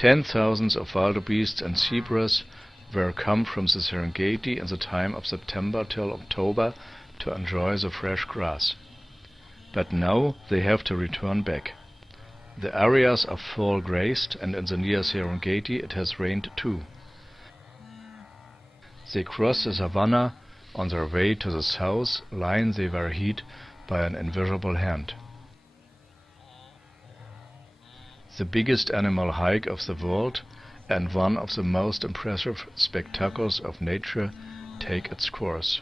10,000s of wildebeests and zebras were come from the Serengeti in the time of September till October to enjoy the fresh grass. But now they have to return back. The areas are full grazed, and in the near Serengeti it has rained too. They cross the savannah. On their way to the south line they were hid by an invisible hand. The biggest animal hike of the world and one of the most impressive spectacles of nature take its course.